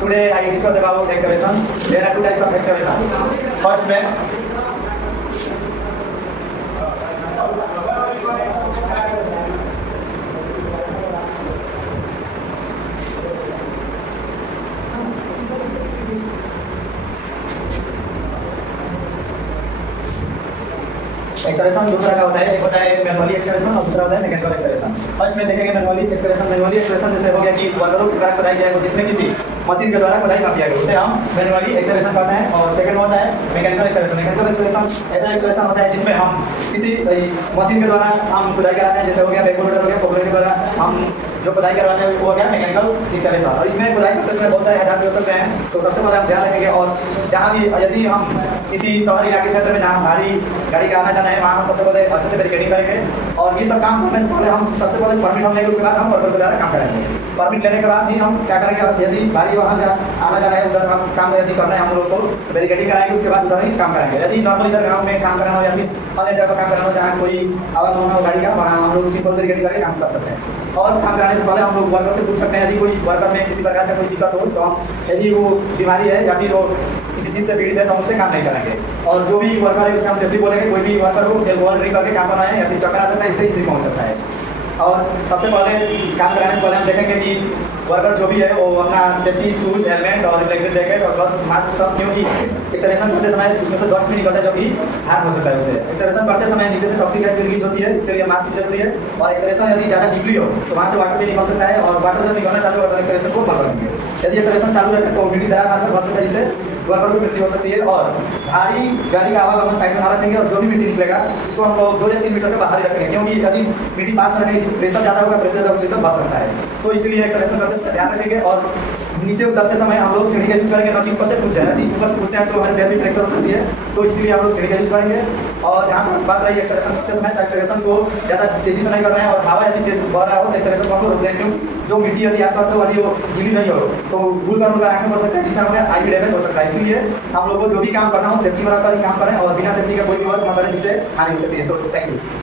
Today I discuss about acceleration. There are two types of acceleration. First one, acceleration दो तरह का होता है, एक होता है मैनुअली एक्सेलरेशन और दूसरा होता है मैकेनिकल एक्सेलरेशन। फर्स्ट में देखेंगे मैनुअली एक्सेलरेशन जैसे हो गया कि वर्करों के द्वारा खुदाई किया गया जिसमें किसी मशीन के द्वारा खुदाई ना किया गया उसे हम मैनुअली एक्सेलरेशन कहते हैं। और सेकंड होता है मैकेनिकल एक्सेलरेशन ऐसा एक्सेलरेशन होता है जिसमें हम किसी मशीन के द्वारा हम खुदाई कराते हैं, जैसे हो गया बैकहोल्डर हो गया, पॉपुलर के द्वारा हम जो खुदाई करवाते हैं वो हो गया मैकेनिकल एक्सेलरेशन। और इसमें खुदाई करते समय बहुत सारे हजाम हो सकते हैं, तो सबसे पहले हम ध्यान रखेंगे। और जहाँ भी यदि हम किसी शहरी इलाके क्षेत्र में जहाँ भारी गाड़ी का आना जाना है वहाँ हम सबसे पहले अच्छे से बैरिकेडिंग करेंगे। और ये सब काम करने से पहले हम सबसे पहले परमिट हम लेंगे, उसके बाद हम वर्कर के द्वारा काम करेंगे। परमिट लेने के बाद ही हम क्या करेंगे, यदि भारी वहाँ आना जाना है उधर हम काम यदि करना है हम लोग को बैरिकेडिंग कराएंगे, उसके बाद उधर ही काम करेंगे। यदि नॉर्मल इधर गाँव में काम करना हो या फिर अन्य जगह काम करना हो जहाँ कोई आवागमन हो गाड़ी का, वहाँ हम लोग सिंपल बैरिकेडिंग करके काम कर सकते हैं। और काम कराने से पहले हम लोग वर्कर से पूछ सकते हैं यदि कोई वर्कर में किसी प्रकार का कोई दिक्कत हो तो हम यदि वो बीमारी है या फिर वो किसी चीज़ से पीड़ित है तो हम उससे काम नहीं करेंगे। और जो भी वर्कर है उससे हम सेफ्टी बोलेंगे, कोई भी वर्कर हो एल्कोहल ड्रिंक करके काम करना है या फिर चक्कर आ सकता है, इससे इजी पहुँच सकता है। और सबसे पहले काम कराने से पहले हम देखेंगे कि वर्कर जो भी है वो अपना सेफ्टी शूज, हेलमेट और रिफ्लेक्टिव जैकेट और ग्लव्स, मास्क सब, क्योंकि एक्सेलरेशन करते समय उसमें से डस्ट भी निकलता है जो कि हार्म हो सकता है उससे। एक्सेलरेशन करते समय नीचे से टॉक्सिक गैस भी रिलीज होती है, इसके लिए मास्क भी जरूरी है। और एक्सेलरेशन यदि ज़्यादा डीपली हो तो वहाँ से वाटर भी निकल सकता है, और वाटर जब निकलना चालू होगा तो एक्सेलरेशन को बंद करेंगे। यदि एक्सेलरेशन चालू रखें तो मिट्टी दरार मारकर बस सकता है, जिससे वर्कर की मृत्यु हो सकती है। और भारी गाड़ी का आवागमन साइड में ना रखेंगे, और जो भी मिट्टी निकलेगा उसको हम लोग 2 या 3 मीटर के बाहर ही रखेंगे, क्योंकि यदि मिट्टी पास में रहेगी प्रेशर ज़्यादा होगा, प्रेशर बच सकता है। तो इसलिए एक्सेलरेशन करते समय ध्यान रखेंगे। और नीचे उतरते समय हम लोग सीढ़ी का यूज़ करेंगे, ना कि ऊपर से कूद जाए। यदि ऊपर से कूदते हैं तो हमारे पैर भी फ्रैक्चर हो सकती है, तो इसलिए हम लोग सीढ़ी का यूज़ करेंगे। और जहाँ पर बात रही एक्सेलरेशन करते समय तो एक्सेलरेशन को ज़्यादा तेजी से नहीं कर रहे हैं, और हवा यदि तेज बढ़ रहा हो तो एक्सेलरेशन को हम लोग रोक दें, क्योंकि जो मिट्टी यदि आसपास हो यदि वो गीली नहीं हो तो भूल कर उनका आँखें पड़ सकता है, जिससे हमें आई भी डैमेज हो सकता है। इसलिए हम लोग को जो भी काम करना हो सेफ्टी में रखकर ही काम करें, और बिना सेफ्टी का कोई भी वर्क न करें जिससे हानि हो सकती है। So thank you.